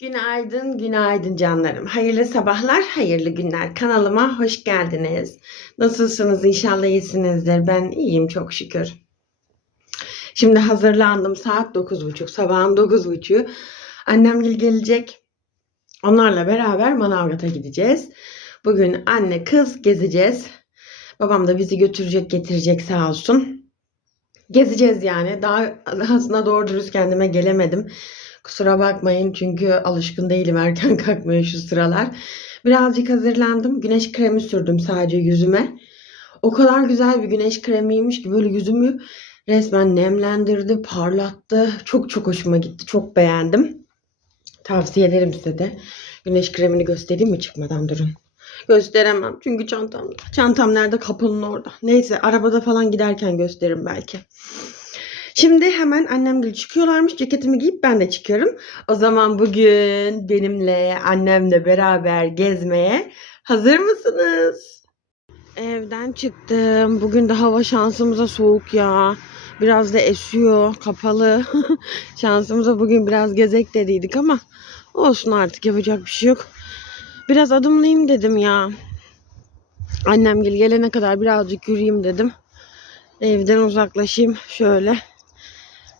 Günaydın, günaydın canlarım. Hayırlı sabahlar, hayırlı günler. Kanalıma hoş geldiniz. Nasılsınız? İnşallah iyisinizdir. Ben iyiyim çok şükür. Şimdi hazırlandım. Saat 9.30. Sabahın 9.30. Annem gel gelecek. Onlarla beraber Manavgat'a gideceğiz. Bugün anne kız gezeceğiz. Babam da bizi götürecek getirecek sağ olsun. Gezeceğiz yani. Daha aslında doğru dürüst kendime gelemedim. Kusura bakmayın çünkü alışkın değilim erken kalkmaya şu sıralar. Birazcık hazırlandım. Güneş kremi sürdüm sadece yüzüme. O kadar güzel bir güneş kremiymiş ki böyle yüzümü resmen nemlendirdi, parlattı. Çok çok hoşuma gitti. Çok beğendim. Tavsiye ederim size de. Güneş kremini göstereyim mi çıkmadan durun. Gösteremem çünkü çantamda. Çantam nerede? Kapının orada. Neyse arabada falan giderken gösteririm belki. Şimdi hemen annem gibi çıkıyorlarmış. Ceketimi giyip ben de çıkıyorum. O zaman bugün benimle annemle beraber gezmeye hazır mısınız? Evden çıktım. Bugün de hava şansımıza soğuk ya. Biraz da esiyor, kapalı. şansımıza bugün biraz gezek dediydik ama olsun artık yapacak bir şey yok. Biraz adımlayayım dedim ya. Annem gel gelene kadar birazcık yürüyeyim dedim. Evden uzaklaşayım şöyle.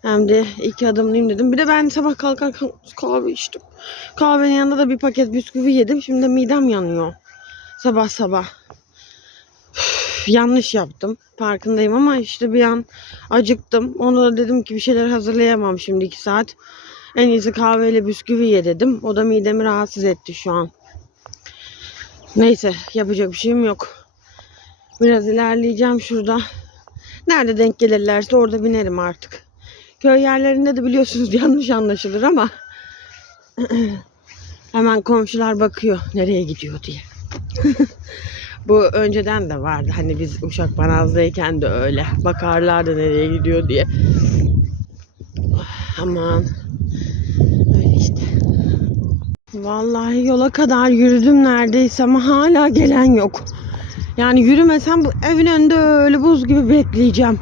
Hem de iki adımlayayım dedim. Bir de ben sabah kalkarken kahve içtim. Kahvenin yanında da bir paket bisküvi yedim. Şimdi de midem yanıyor. Sabah sabah. Üf, yanlış yaptım. Farkındayım ama işte bir an acıktım. Onu da dedim ki bir şeyler hazırlayamam şimdi iki saat. En iyisi kahveyle bisküvi ye dedim. O da midemi rahatsız etti şu an. Neyse yapacak bir şeyim yok. Biraz ilerleyeceğim şurada. Nerede denk gelirlerse orada binerim artık. Köy yerlerinde de biliyorsunuz yanlış anlaşılır ama hemen komşular bakıyor nereye gidiyor diye. Bu önceden de vardı. Hani biz Uşak Banaz'dayken de öyle. Bakarlardı nereye gidiyor diye. Aman. Öyle işte. Vallahi yola kadar yürüdüm neredeyse ama hala gelen yok. Yani yürümesem bu evin önünde öyle buz gibi bekleyeceğim.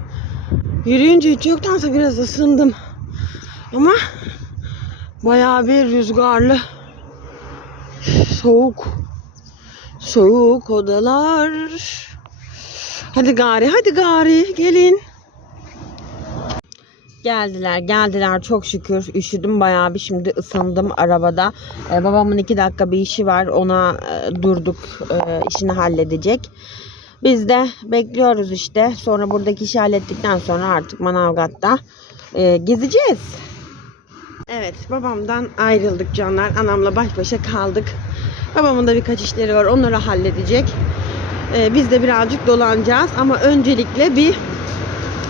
Yürüyünce hiç yoktansa biraz ısındım. Ama bayağı bir rüzgarlı. Soğuk. Soğuk odalar. Hadi gari, hadi gari gelin. Geldiler, geldiler çok şükür. Üşüdüm bayağı bir şimdi ısındım arabada. Ee, babamın iki dakika bir işi var. Ona e, durduk, e, işini halledecek. Biz de bekliyoruz işte. Sonra buradaki işi hallettikten sonra artık Manavgat'ta e, gezeceğiz. Evet babamdan ayrıldık canlar. Anamla baş başa kaldık. Babamın da birkaç işleri var. Onları halledecek. E, biz de birazcık dolanacağız. Ama öncelikle bir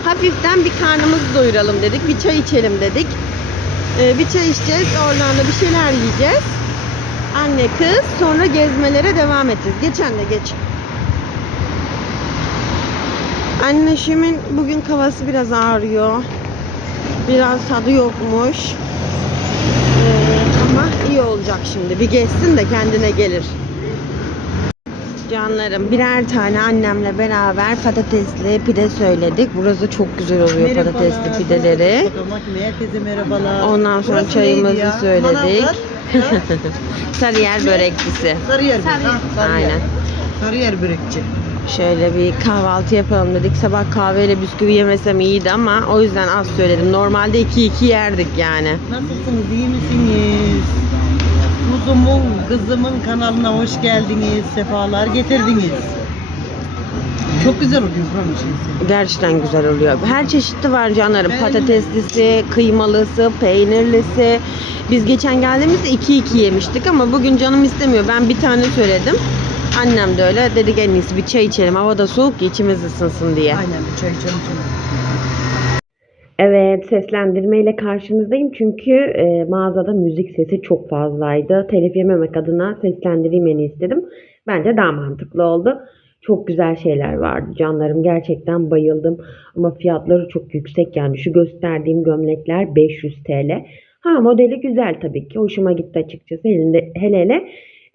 hafiften bir karnımızı doyuralım dedik. Bir çay içelim dedik. E, bir çay içeceğiz. Oradan da bir şeyler yiyeceğiz. Anne kız sonra gezmelere devam edeceğiz. Geçen de geç. Anneşimin bugün kafası biraz ağrıyor. Biraz tadı yokmuş. Ee, ama iyi olacak şimdi. Bir geçsin de kendine gelir. Canlarım birer tane annemle beraber patatesli pide söyledik. Burası çok güzel oluyor patatesli pideleri. Herkese merhabalar. Ondan sonra Burası çayımızı söyledik. Sarıyer börekçisi. Sarıyer. Sarıyer. Sarıyer. Aynen. Sarıyer börekçi. Şöyle bir kahvaltı yapalım dedik. Sabah kahveyle bisküvi yemesem iyiydi ama o yüzden az söyledim. Normalde 2-2 yerdik yani. Nasılsınız? iyi misiniz? Kuzumun, kızımın kanalına hoş geldiniz. Sefalar getirdiniz. Çok güzel oluyor buranın şeysi. Gerçekten güzel oluyor. Her çeşitli var canlarım. Ben- Patateslisi, kıymalısı, peynirlisi. Biz geçen geldiğimizde 2-2 yemiştik ama bugün canım istemiyor. Ben bir tane söyledim. Annem de öyle. Dedik en iyisi bir çay içelim. Hava da soğuk ki içimiz ısınsın diye. Aynen bir çay içelim. Evet seslendirmeyle karşınızdayım çünkü e, mağazada müzik sesi çok fazlaydı. Telif yememek adına seslendireyim en istedim. Bence daha mantıklı oldu. Çok güzel şeyler vardı canlarım. Gerçekten bayıldım. Ama fiyatları çok yüksek yani. Şu gösterdiğim gömlekler 500 TL. Ha modeli güzel tabii ki. Hoşuma gitti açıkçası. Elinde, hele hele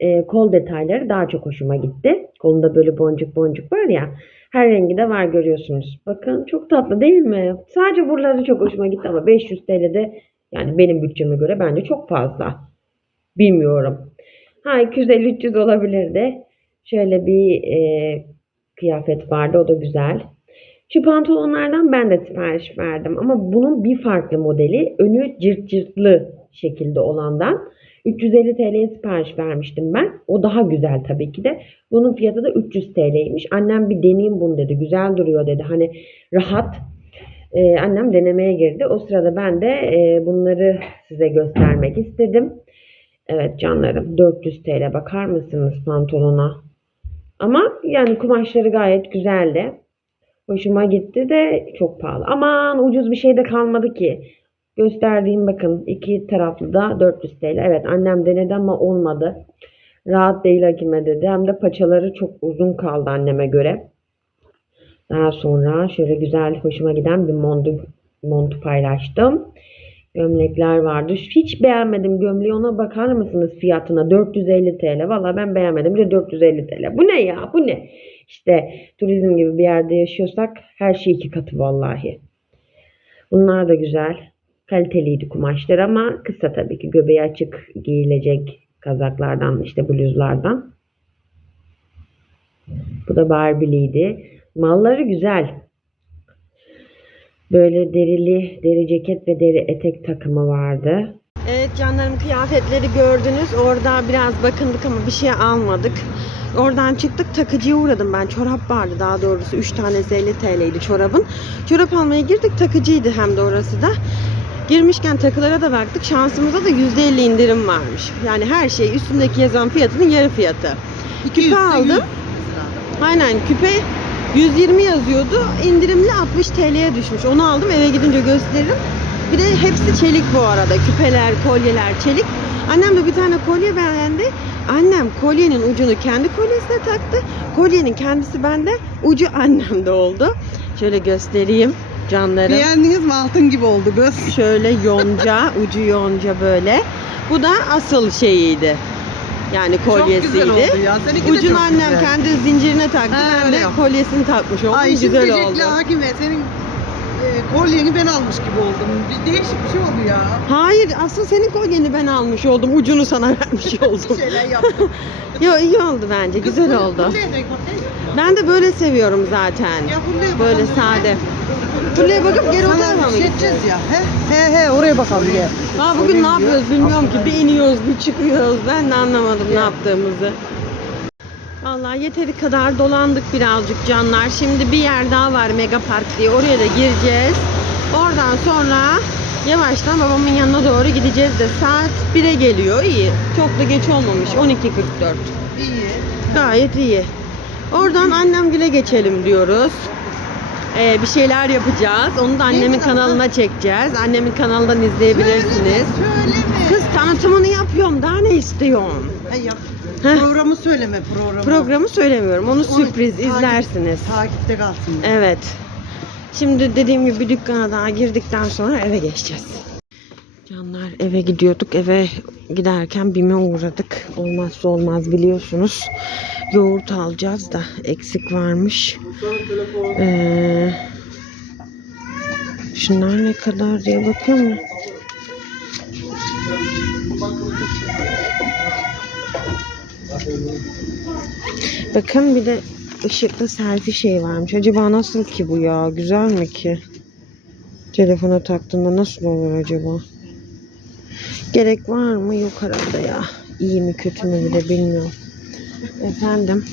e, kol detayları daha çok hoşuma gitti. Kolunda böyle boncuk boncuk var ya. Her rengi de var görüyorsunuz. Bakın çok tatlı değil mi? Sadece buraları çok hoşuma gitti ama 500 TL'de yani benim bütçeme göre bence çok fazla. Bilmiyorum. Ha 250-300 olabilirdi. Şöyle bir e, kıyafet vardı. O da güzel. Şu pantolonlardan ben de sipariş verdim. Ama bunun bir farklı modeli. Önü cırt cırtlı şekilde olandan. 350 TL'ye sipariş vermiştim ben. O daha güzel tabii ki de. Bunun fiyatı da 300 TL'ymiş. Annem bir deneyeyim bunu dedi. Güzel duruyor dedi. Hani rahat. Ee, annem denemeye girdi. O sırada ben de e, bunları size göstermek istedim. Evet canlarım 400 TL bakar mısınız pantolona? Ama yani kumaşları gayet güzeldi. Hoşuma gitti de çok pahalı. Aman ucuz bir şey de kalmadı ki. Gösterdiğim bakın iki taraflı da 400 TL. Evet annem denedi ama olmadı. Rahat değil Hakime dedi. Hem de paçaları çok uzun kaldı anneme göre. Daha sonra şöyle güzel hoşuma giden bir montu, montu paylaştım. Gömlekler vardı. Hiç beğenmedim gömleği. Ona bakar mısınız fiyatına? 450 TL. Valla ben beğenmedim. De 450 TL. Bu ne ya? Bu ne? İşte turizm gibi bir yerde yaşıyorsak her şey iki katı vallahi. Bunlar da güzel. Kaliteliydi kumaşlar ama kısa tabii ki. Göbeği açık giyilecek kazaklardan işte bluzlardan. Bu da Barbie'liydi. Malları güzel. Böyle derili deri ceket ve deri etek takımı vardı. Evet canlarım kıyafetleri gördünüz. Orada biraz bakındık ama bir şey almadık. Oradan çıktık takıcıya uğradım ben. Çorap vardı daha doğrusu. 3 tanesi 50 TL'ydi çorabın. Çorap almaya girdik takıcıydı hem de orası da. Girmişken takılara da baktık. Şansımıza da %50 indirim varmış. Yani her şey üstündeki yazan fiyatının yarı fiyatı. Küpe aldım. Aynen küpe 120 yazıyordu. İndirimli 60 TL'ye düşmüş. Onu aldım eve gidince gösteririm. Bir de hepsi çelik bu arada. Küpeler, kolyeler çelik. Annem de bir tane kolye beğendi. Annem kolyenin ucunu kendi kolyesine taktı. Kolyenin kendisi bende, ucu annemde oldu. Şöyle göstereyim canlarım. Beğendiniz mi? Altın gibi oldu kız. Şöyle yonca, ucu yonca böyle. Bu da asıl şeyiydi. Yani kolyesiydi. Çok güzel oldu ya. Seninki Ucunu annem güzel. kendi zincirine taktı. Ha, ben öyle de yap. kolyesini takmış oldum. Ay şimdi güzel oldu. diyecekler Hakime senin e, kolyeni ben almış gibi oldum. Bir değişik bir şey oldu ya. Hayır aslında senin kolyeni ben almış oldum. Ucunu sana vermiş oldum. Bir şeyler yaptım. Yo iyi oldu bence. Güzel oldu. Fulya'ya da bakayım. Ben de böyle seviyorum zaten. Ya Fulya'ya Böyle bakalım. sade. Fulya'ya bakıp geri o Sana mı bir şey edeceğiz ya. He he he oraya bakalım gel. Ha bugün ne yapıyoruz bilmiyorum ki. Bir iniyoruz, bir çıkıyoruz. Ben de anlamadım ne yaptığımızı. Vallahi yeteri kadar dolandık birazcık canlar. Şimdi bir yer daha var Mega Park diye. Oraya da gireceğiz. Oradan sonra yavaştan babamın yanına doğru gideceğiz de saat 1'e geliyor. İyi. Çok da geç olmamış. 12.44. İyi. Gayet iyi. Oradan annemgile geçelim diyoruz. Ee, bir şeyler yapacağız. Onu da annemin güzel, kanalına çekeceğiz. Annemin kanalından izleyebilirsiniz. Söyleme. Kız tanıtımını yapıyorum. Daha ne istiyorsun? Ha, yap. Heh. Programı söyleme programı. Programı söylemiyorum. Onu sürpriz takip- izlersiniz. Takipte kalsın. Evet. Şimdi dediğim gibi dükkana daha girdikten sonra eve geçeceğiz. Canlar eve gidiyorduk. Eve giderken BİM'e uğradık. Olmazsa olmaz biliyorsunuz. Yoğurt alacağız da eksik varmış. Ee, şunlar ne kadar diye bakıyor mu? Bakın bir de ışıklı selfie şey varmış. Acaba nasıl ki bu ya? Güzel mi ki? Telefona taktığında nasıl olur acaba? Gerek var mı? Yok herhalde ya. İyi mi kötü mü bir de bilmiyorum. Efendim?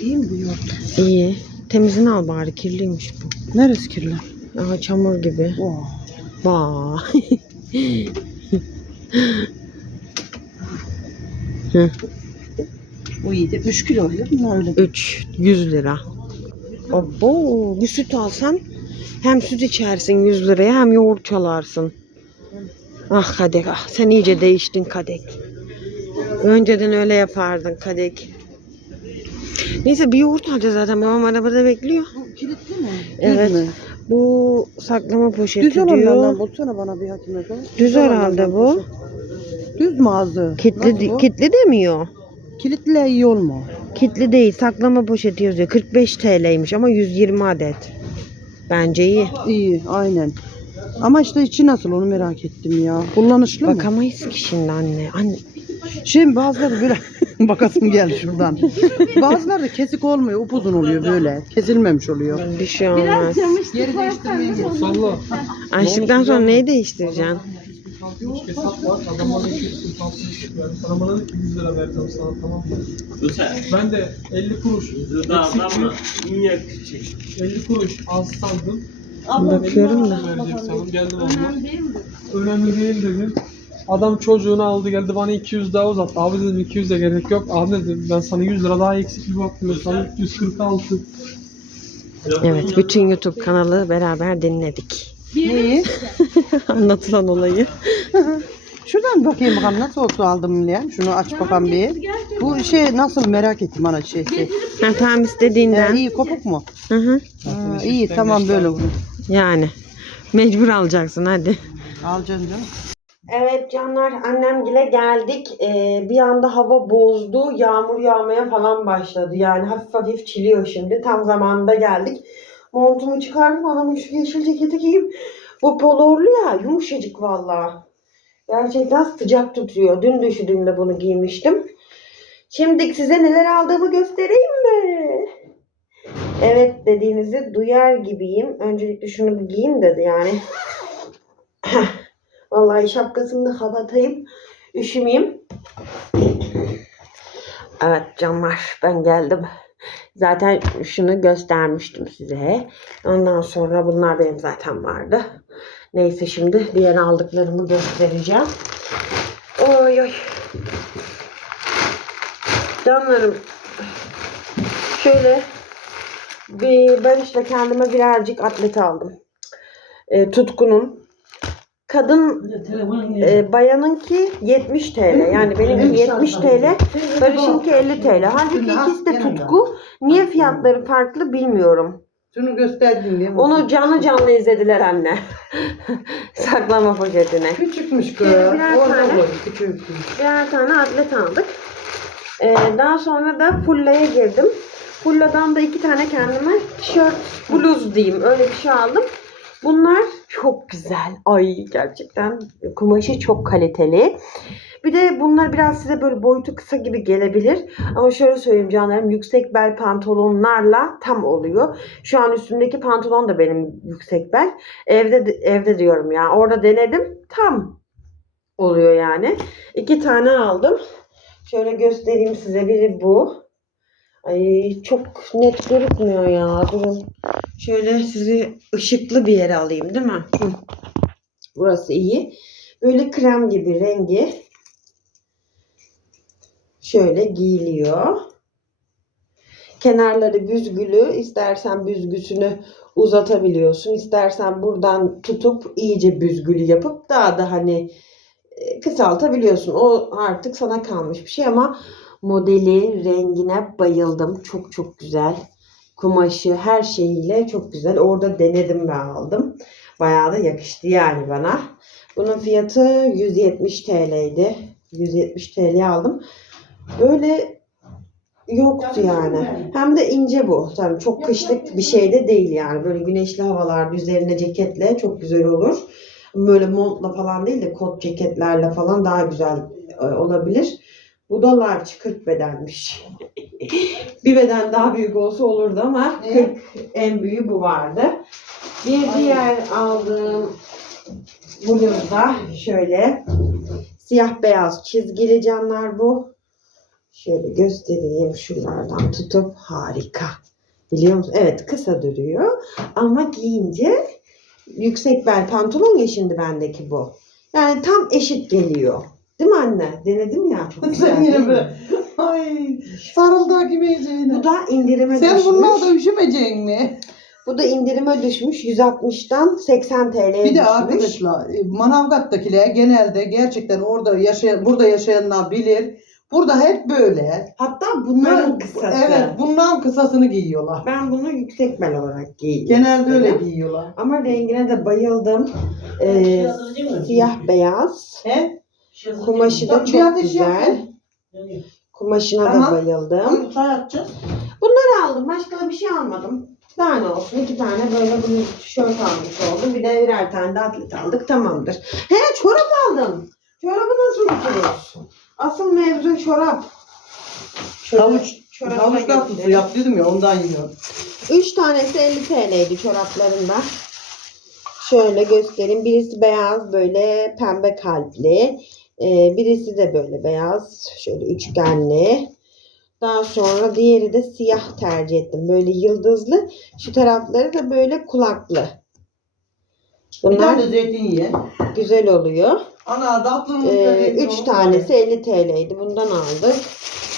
İyi mi bu yoğurt? İyi. Temizini al bari kirliymiş bu. Neresi kirli? Aha çamur gibi. Oh. Vay. Hı. Bu iyiydi. 3 kilo öyle mi? Öyle. 3 100 lira. Abo, bir süt alsan hem süt içersin 100 liraya hem yoğurt çalarsın. Ah Kadek ah sen iyice değiştin Kadek. Önceden öyle yapardın Kadek. Neyse bir yoğurt alacağız zaten babam arabada bekliyor. Kilitli mi? Evet. Mü? Bu saklama poşeti Düz olanlardan diyor. bulsana bana bir hakime. koy. Düz herhalde olanlardan bu. Düz mü ağzı? Kitli, Nasıl bu? kitli demiyor. Kilitli iyi olma. Kitli değil saklama poşeti yazıyor. 45 TL'ymiş ama 120 adet. Bence iyi. İyi aynen. Ama işte içi nasıl onu merak ettim ya. Kullanışlı mı? Bakamayız ki şimdi anne. Anne Şimdi bazıları böyle bakasım geldi şuradan. Bazıları da kesik olmuyor, upuzun oluyor böyle. Kesilmemiş oluyor. Bir şey olmaz. Geri değiştirmeye gel. Salla. Açtıktan sonra neyi değiştireceksin? Hesap var. Adam bana 246 verdi. Adam bana dedi ki 100 lira vereceğim sana tamam mı? Ben de 50 kuruş eksikti. 50 kuruş az sandım. Bakıyorum da. Verecek sandım. Geldim onunla. Önemli değil dedim. Adam çocuğunu aldı geldi bana 200 daha uzattı. Abi dedim 200 de gerek yok. Abi dedim ben sana 100 lira daha eksik bir baktım. Sana 146. Evet, bütün YouTube kanalı beraber dinledik. Neyi? Anlatılan olayı. Şuradan bakayım bakalım nasıl olsa aldım ya. Şunu aç bakalım bir. Bu şey nasıl merak ettim ana şey. şey. Ha, tam Ee, istediğinden. iyi kopuk mu? Hı hı. Ha, iyi tamam böyle bunu. Yani. Mecbur alacaksın hadi. Alacaksın canım. Evet canlar annemgile geldik. Ee, bir anda hava bozdu. Yağmur yağmaya falan başladı. Yani hafif hafif çiliyor şimdi. Tam zamanında geldik. Montumu çıkardım. Anamın şu yeşil ceketi giyeyim. Bu polorlu ya yumuşacık valla. Gerçekten sıcak tutuyor. Dün düşündüğümde bunu giymiştim. Şimdi size neler aldığımı göstereyim mi? Evet dediğinizi duyar gibiyim. Öncelikle şunu bir giyeyim dedi yani. Vallahi şapkasını da kapatayım. Üşümeyeyim. Evet canlar ben geldim. Zaten şunu göstermiştim size. Ondan sonra bunlar benim zaten vardı. Neyse şimdi diğer aldıklarımı göstereceğim. Oy oy. Canlarım. Şöyle bir, ben işte kendime birazcık atlet aldım. E, tutkunun kadın e, bayanınki 70 TL. Yani benimki 70 TL. Barış'ınki 50 TL. Halbuki ikisi de tutku. Niye fiyatları farklı bilmiyorum. Şunu gösterdim diye. Onu canlı canlı izlediler anne. Saklama poşetine. küçükmüş kız. Şöyle birer Orada tane. koy, küçük. Birer tane atlet aldık. Ee, daha sonra da Fulla'ya girdim. Fulla'dan da iki tane kendime tişört, bluz diyeyim öyle bir şey aldım. Bunlar çok güzel. Ay gerçekten kumaşı çok kaliteli. Bir de bunlar biraz size böyle boyutu kısa gibi gelebilir. Ama şöyle söyleyeyim canlarım yüksek bel pantolonlarla tam oluyor. Şu an üstümdeki pantolon da benim yüksek bel. Evde evde diyorum ya. Orada denedim. Tam oluyor yani. İki tane aldım. Şöyle göstereyim size. Biri bu. Ay çok net görünmüyor ya. Durun. Şöyle sizi ışıklı bir yere alayım değil mi? Hı. Burası iyi. Böyle krem gibi rengi. Şöyle giyiliyor. Kenarları büzgülü. İstersen büzgüsünü uzatabiliyorsun. İstersen buradan tutup iyice büzgülü yapıp daha da hani e, kısaltabiliyorsun. O artık sana kalmış bir şey ama modeli, rengine bayıldım. Çok çok güzel. Kumaşı, her şeyiyle çok güzel. Orada denedim ve aldım. Bayağı da yakıştı yani bana. Bunun fiyatı 170 TL'ydi. 170 TL aldım. Böyle yoktu yani. Hem de ince bu. Tabii çok kışlık bir şey de değil yani. Böyle güneşli havalarda üzerine ceketle çok güzel olur. Böyle montla falan değil de kot ceketlerle falan daha güzel e, olabilir. Bu da large 40 bedenmiş. bir beden daha büyük olsa olurdu ama 40 en büyüğü bu vardı. Bir diğer aldığım bluzda şöyle siyah beyaz çizgili canlar bu. Şöyle göstereyim şuralardan tutup harika. Biliyor musun? Evet kısa duruyor ama giyince yüksek bel pantolon ya şimdi bendeki bu. Yani tam eşit geliyor. Değil mi anne? Denedim ya. Çok güzel Sen yine böyle. Ay sarıldı gibi yiyeceğine. Bu da indirime Sen düşmüş. bununla da üşümeyeceksin mi? Bu da indirime düşmüş. 160'dan 80 TL'ye Bir de arkadaşlar e, Manavgat'takiler genelde gerçekten orada yaşayan, burada yaşayanlar bilir. Burada hep böyle. Hatta bunların kısası. Evet, bundan kısasını giyiyorlar. Ben bunu yüksek bel olarak giyiyorum. Genelde öyle giyiyorlar. Ama rengine de bayıldım. Ee, siyah beyaz. He? Kumaşı da bir çok güzel. Kumaşına da bayıldım. Bunları aldım. Başka da bir şey almadım. Daha ne olsun? İki tane böyle bunu tişört almış oldum. Bir de birer tane de atlet aldık. Tamamdır. He çorap aldım. Çorabı nasıl unuturuz? Asıl mevzu çorap. Havuç, çoraba havuç geçelim. tatlısı yaptıydım ya ondan yiyor. 3 tanesi 50 TL'ydi çoraplarında. Şöyle göstereyim. Birisi beyaz böyle pembe kalpli. Ee, birisi de böyle beyaz şöyle üçgenli. Daha sonra diğeri de siyah tercih ettim. Böyle yıldızlı. Şu tarafları da böyle kulaklı. Bir Bunlar tane zeytin ye. güzel oluyor. Ana tatlımız da Ee, zeytin 3 olur. tanesi 50 TL'ydi. Bundan aldık.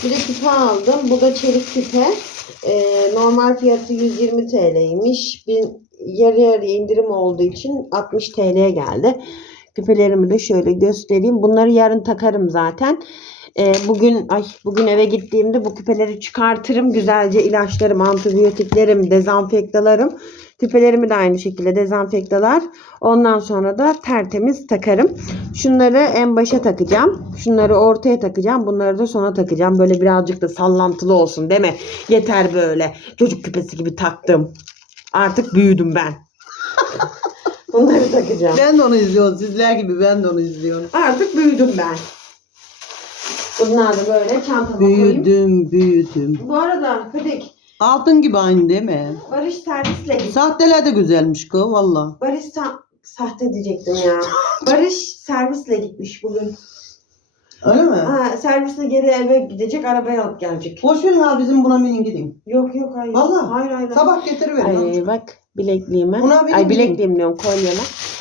Bir de küpe aldım. Bu da çelik küpe. Ee, normal fiyatı 120 TL'ymiş. Bir, yarı yarıya indirim olduğu için 60 TL'ye geldi. Küpelerimi de şöyle göstereyim. Bunları yarın takarım zaten. Ee, bugün ay bugün eve gittiğimde bu küpeleri çıkartırım. Güzelce ilaçlarım, antibiyotiklerim, dezenfektalarım. Küpelerimi de aynı şekilde dezenfektalar. Ondan sonra da tertemiz takarım. Şunları en başa takacağım. Şunları ortaya takacağım. Bunları da sona takacağım. Böyle birazcık da sallantılı olsun değil mi? Yeter böyle. Çocuk küpesi gibi taktım. Artık büyüdüm ben. Bunları takacağım. Ben de onu izliyorum. Sizler gibi ben de onu izliyorum. Artık büyüdüm ben. Bunlar da böyle çantama koyayım. Büyüdüm, büyüdüm. Bu arada Hıdık, Altın gibi aynı değil mi? Barış servisle git. Sahteler de güzelmiş kız valla. Barış sa- sahte diyecektim ya. Barış servisle gitmiş bugün. Öyle mi? Ha, servisle geri eve gidecek, arabaya alıp gelecek. Boş verin abi bizim buna minin gidin. Yok yok hayır. Vallahi. Hayır hayır. Sabah getiriverin. Ay bak bilekliğime. Buna benim Ay bilekliğim diyorum kolyeme.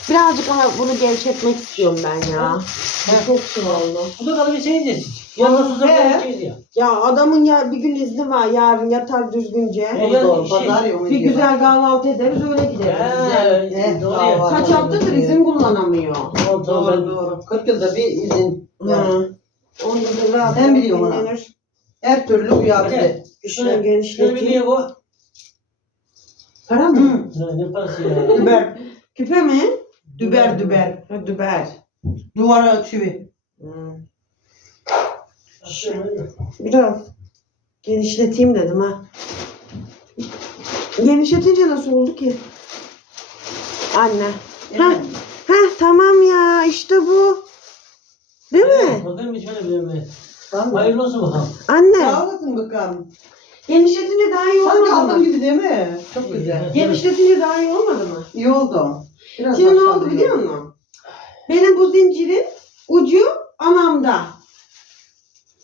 Birazcık ama bunu gevşetmek istiyorum ben ya. Bu çok şey oldu. Bu da kalı bir şey diyeceğiz. Yanına susa He. şey diyor. Ya adamın ya bir gün izni var yarın yatar düzgünce. He. Doğru, şey- pazar ya onu Bir güzel kahvaltı ederiz öyle gideriz. He, doğru ya. Kaç haftadır izin kullanamıyor. Ben- Doğru doğru. 40 yılda bir izin. var. Hı. Onda da rahat Ben biliyorum onu. dinlenir. Her türlü uyar bize. Şunu Şöyle bir genişleteyim. niye bu? Para mı? Ne, ne parası ya? Düber. Küpe mi? Düber düber. Ha, düber. Duvara çivi. Hı. Biraz genişleteyim dedim ha. Genişletince nasıl oldu ki? Anne. Ha, ha tamam ya işte bu. Değil mi? Bakayım bir şöyle bir mi? Tamam. Hayırlı olsun bakalım. Anne. Sağ olasın bakalım. Genişletince daha iyi Sanki olmadı aldığım mı? gibi değil mi? Çok güzel. Genişletince daha iyi olmadı mı? İyi oldu. Biraz Şimdi ne oldu biliyor musun? Benim bu zincirin ucu anamda.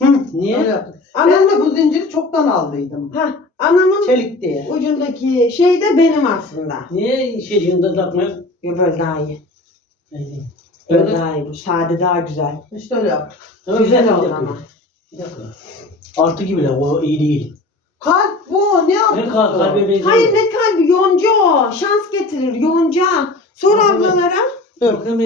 Hı. Niye? Öyle yaptık. Ben de bu zinciri çoktan aldıydım. ha, anamın Çelik diye. ucundaki şey de benim aslında. Niye şey yanında takmıyor? Yo böyle daha iyi. Öyle. Böyle daha iyi. Bu sade daha güzel. İşte öyle yaptık. Tamam, güzel oldu ama. Bir dakika. Artı gibi la o iyi değil. Kalp bu ne yaptın? Ne kal kalbe benziyor. Hayır ne kalbi yonca o. Şans getirir yonca. Sor ablalara. Dur. Bakın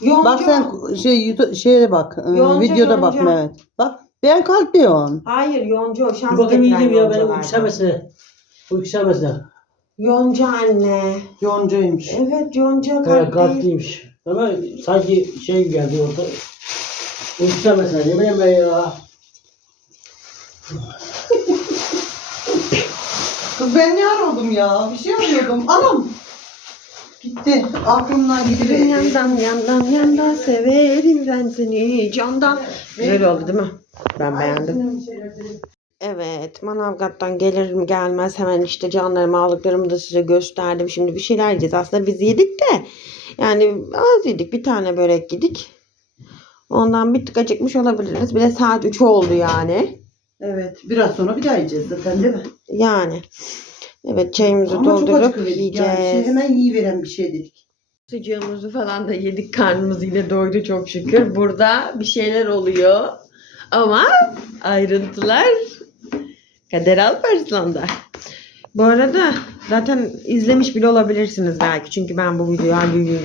Yonca. Bak sen şey YouTube- şeye bak. e, Yonca, videoda bak yonca. Mehmet. Bak ben kalp diyorum. Hayır yonca o. Şans bakayım getiren iyiydi ya benim yoncalardan. yükselmesine. Yonca anne. Yoncaymış. Evet yonca kalp değil. kalpliymiş. Ama sanki şey geldi orada. Bu yükselmesine yemin ederim ya. Kız ben ne arıyordum ya? Bir şey arıyordum. Anam. Gitti. Aklımdan gidiverdi. yandan yandan yandan severim ben seni candan. Güzel oldu değil mi? Ben beğendim. Evet Manavgat'tan gelir mi gelmez hemen işte canlarımı aldıklarımı da size gösterdim. Şimdi bir şeyler yiyeceğiz. Aslında biz yedik de yani az yedik. Bir tane börek yedik. Ondan bir tık acıkmış olabiliriz. Bir de saat 3 oldu yani. Evet. Biraz sonra bir daha yiyeceğiz zaten değil mi? Yani. Evet çayımızı Ama çok doldurup acıkıverdik yiyeceğiz. yani. Şey, hemen yiyiveren bir şey dedik. Sıcağımızı falan da yedik. Karnımız yine doydu çok şükür. Burada bir şeyler oluyor. Ama ayrıntılar Kader Alparslan'da. Bu arada zaten izlemiş bile olabilirsiniz belki. Çünkü ben bu videoyu hangi gün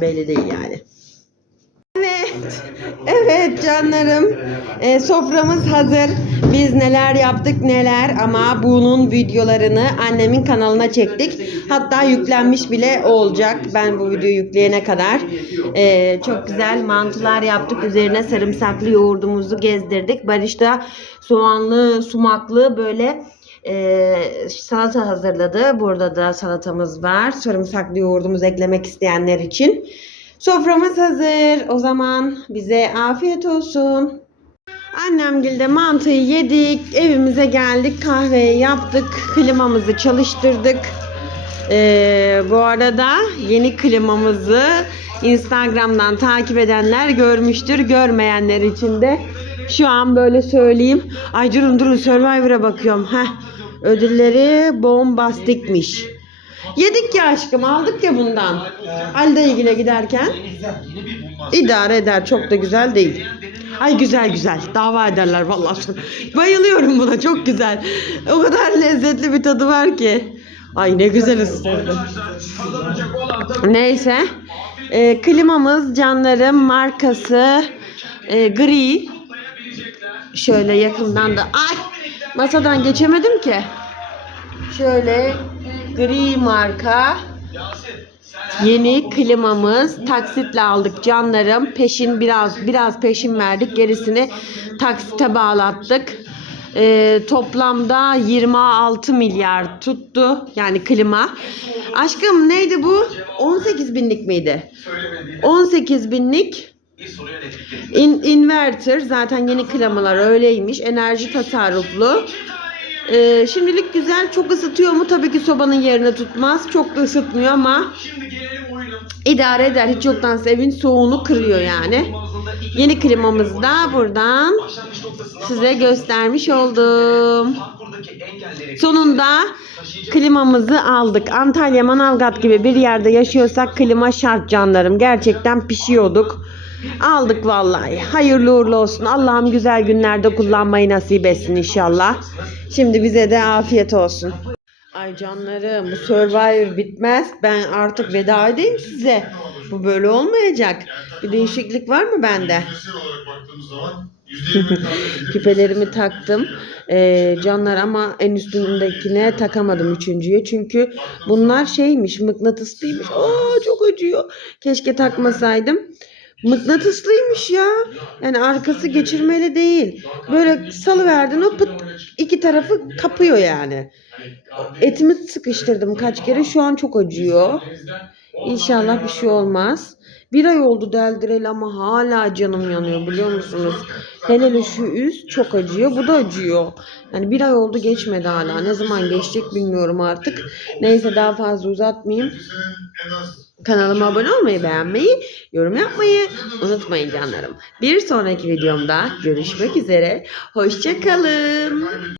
belli değil yani. Evet. Canlarım. Ee, soframız hazır. Biz neler yaptık neler ama bunun videolarını annemin kanalına çektik. Hatta yüklenmiş bile olacak. Ben bu videoyu yükleyene kadar. Ee, çok güzel mantılar yaptık. Üzerine sarımsaklı yoğurdumuzu gezdirdik. Barış da soğanlı, sumaklı böyle e, salata hazırladı. Burada da salatamız var. Sarımsaklı yoğurdumuzu eklemek isteyenler için. Soframız hazır. O zaman bize afiyet olsun. Annemgilde mantıyı yedik. Evimize geldik. Kahveyi yaptık. Klimamızı çalıştırdık. Ee, bu arada yeni klimamızı Instagram'dan takip edenler görmüştür. Görmeyenler için de şu an böyle söyleyeyim. Ay durun durun Survivor'a bakıyorum. Heh. Ödülleri bombastikmiş. Yedik ya aşkım aldık ya bundan. Ali dayıgile giderken. İdare eder çok da güzel değil. Ay güzel güzel. Dava ederler vallahi. Bayılıyorum buna çok güzel. O kadar lezzetli bir tadı var ki. Ay ne güzel ısırdım. Neyse. Ee, klimamız canlarım markası e, gri. Şöyle yakından da ay masadan geçemedim ki. Şöyle gri marka Yeni klimamız taksitle aldık canlarım. Peşin biraz biraz peşin verdik. Gerisini taksite bağlattık. Ee, toplamda 26 milyar tuttu. Yani klima. Aşkım neydi bu? 18 binlik miydi? 18 binlik in, inverter. Zaten yeni klimalar öyleymiş. Enerji tasarruflu. Ee, şimdilik güzel. Çok ısıtıyor mu? Tabii ki sobanın yerine tutmaz. Çok da ısıtmıyor ama idare eder. Hiç yoktansa evin soğuğunu kırıyor yani. Yeni klimamızı da buradan size göstermiş oldum. Sonunda klimamızı aldık. Antalya, Manavgat gibi bir yerde yaşıyorsak klima şart canlarım. Gerçekten pişiyorduk. Aldık vallahi. Hayırlı uğurlu olsun. Allah'ım güzel günlerde kullanmayı nasip etsin inşallah. Şimdi bize de afiyet olsun. Ay canlarım bu Survivor bitmez. Ben artık veda edeyim size. Bu böyle olmayacak. Bir değişiklik var mı bende? Yüzdesel olarak baktığımız zaman %20 Küpelerimi taktım. Ee, canlar ama en üstündekine takamadım üçüncüye. Çünkü bunlar şeymiş mıknatıslıymış. Aa çok acıyor. Keşke takmasaydım. Mıknatıslıymış ya. Yani arkası geçirmeli değil. Böyle salıverdin o pıt iki tarafı kapıyor yani. Etimi sıkıştırdım kaç kere. Şu an çok acıyor. İnşallah bir şey olmaz. Bir ay oldu deldireli ama hala canım yanıyor biliyor musunuz? Hele hele şu üst çok acıyor. Bu da acıyor. Yani bir ay oldu geçmedi hala. Ne zaman geçecek bilmiyorum artık. Neyse daha fazla uzatmayayım. Kanalıma abone olmayı, beğenmeyi, yorum yapmayı unutmayın canlarım. Bir sonraki videomda görüşmek üzere. Hoşçakalın.